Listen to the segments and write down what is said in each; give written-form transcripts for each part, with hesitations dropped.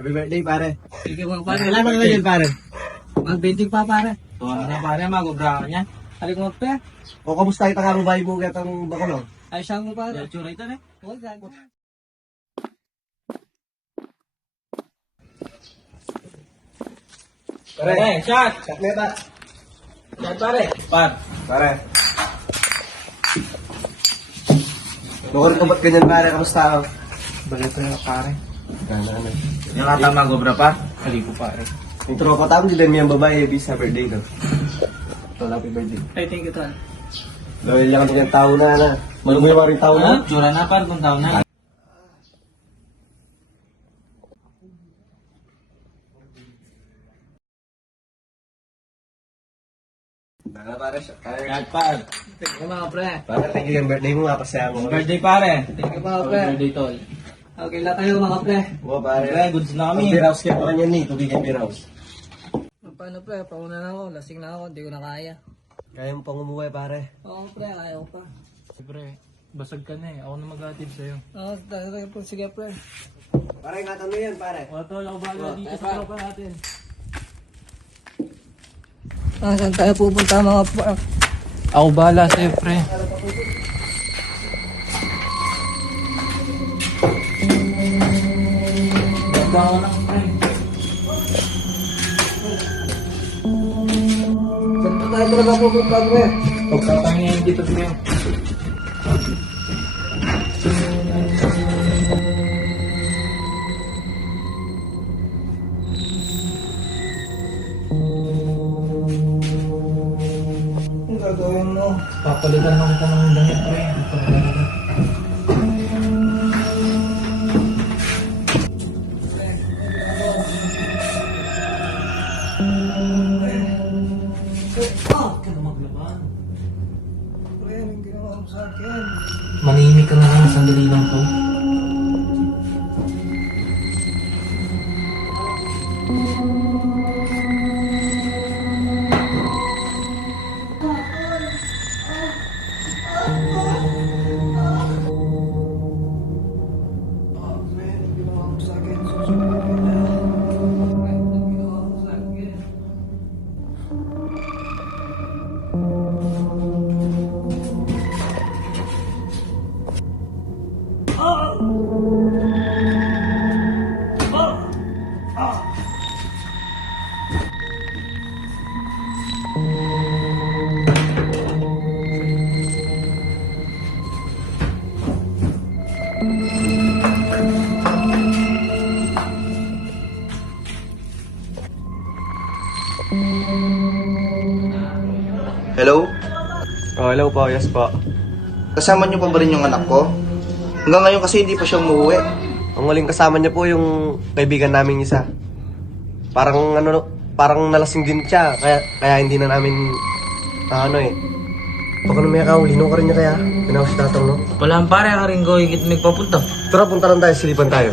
Happy birthday, pare. Sige mo pare. Kailan mo naman yun, pare? Mag-bintig pa pare. Tuwa na pare, mag-ubra niya. Halik mo pe. O, kamusta kita nga babae mo katang bakulong? Ay siya mo pare. Tsura ito na. Huwag gago. Pare, shot! shot neta. Shot pare. Par. Pare. Nukuri ko ba't ganyan, pare? Kamusta ako? Balito na pare. Gana. Yung kata mag-ubra pa. Halik ko pare. Yung tropa tamo, di lang yung babae, bis sa birthday, no? So, happy birthday. Ay, thank you tol. Loyal lang kami ng tao na. Malumoy mo rin tao na. Tsura na par, kung taon na. Gana, pare. Pare. Shot par. Thank you mga pre. Pare, thank you yung birthday mo nga, pasaya mo. Birthday pare. Thank you mga pre. Birthday tol. Okay lang tayo mga pre. Oo, pare. Pre, goods na kami. Ang beerhouse kaya pa kanya ni, tubig ang beerhouse. Paano pre, pauna na ako. Lasing na ako, hindi ko na kaya. Kaya mo pang umuwi, pare. Oo pre, kaya ko pa. Pre, basag ka na eh. Ako na mag-atid sa'yo. Oo, talaga po. Sige pre. Pare, ingatan mo yan, pare. O, tol, ako bahala dito sa tropa natin. Saan tayo pupunta mga pre? Ako bahala sa'yo, pre. Ganda ko lang, pre. Saan tayo talaga pupunta pre? Huwag ka tangin dito, pre. Ang gagawin mo? Papalitan lang kita ng damit, pre. Huwag ka na maglaban. Pre, anong ginawa mo sa akin? Manimik ka na lang, sandali lang to. Pre, anong ginawa mo sa akin? Susunod ka na. Pre, anong ginawa mo sa akin? Hello? Oh, hello po. Yes po. Kasama niyo pa ba rin yung anak ko? Hanggang ngayon kasi hindi pa siya umuwi. Ang huling kasama niya po yung kaibigan namin isa. Parang parang nalasing din siya, kaya hindi na namin Baka na may lino ka rin niya kaya. Pinawas si tatang, no? Wala ang pare, Karingo. Higit may papunta. Tara, punta lang tayo, silipan tayo.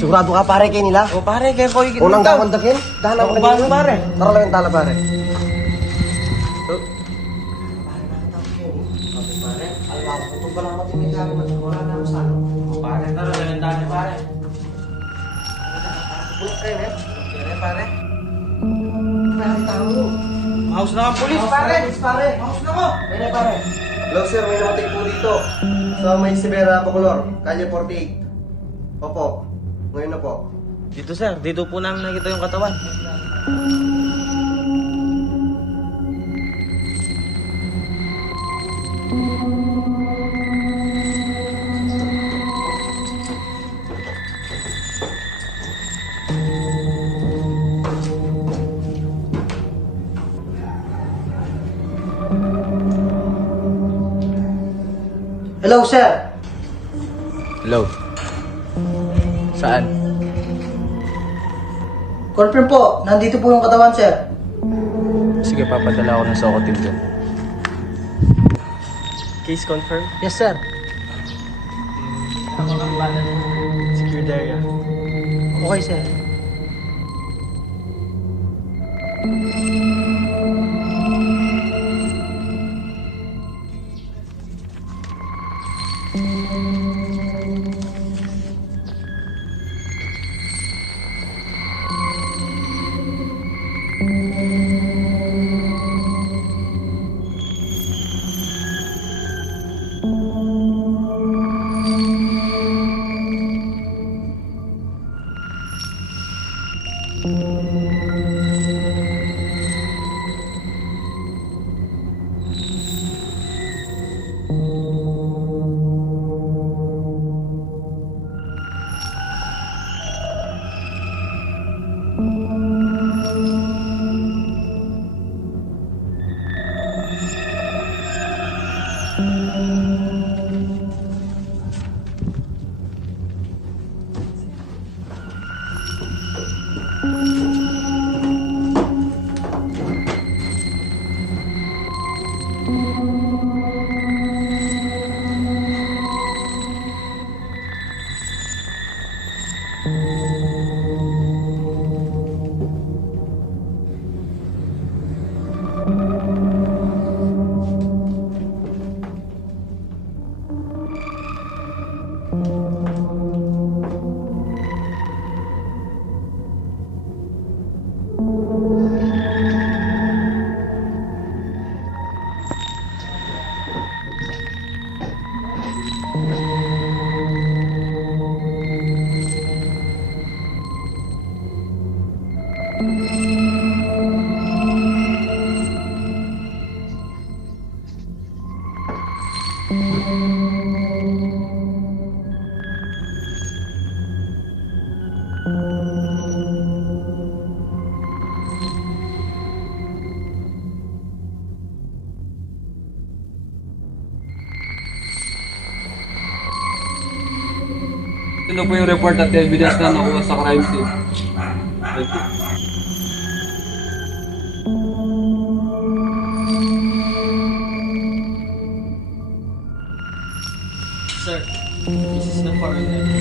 Sigurado ka pare kayo nila? O pare, kaya ko higit Unang kakontakin? Dahan ako Ako ba, pare? Tara lang yung tala pare. Pare, tara, lalanda pare. Pare. House na ang pulis, pare. Pare! House na ko. Pare! Hello sir, may namating po dito. Sa may Sibera, Bacolor, Kalye 48. Opo, ngayon na po. Dito sir, dito po namin nakita yung katawan. Hello sir. Hello. Saan? Confirm po, nandito po yung katawan sir. Sige, papadala ako ng Soko team dyan. Case confirmed? Yes sir. Ako ang bala ng security area. Okay sir. Ito po yung report at evidence na nakuha sa crime scene. Thank you. Sir, this is the foreigner.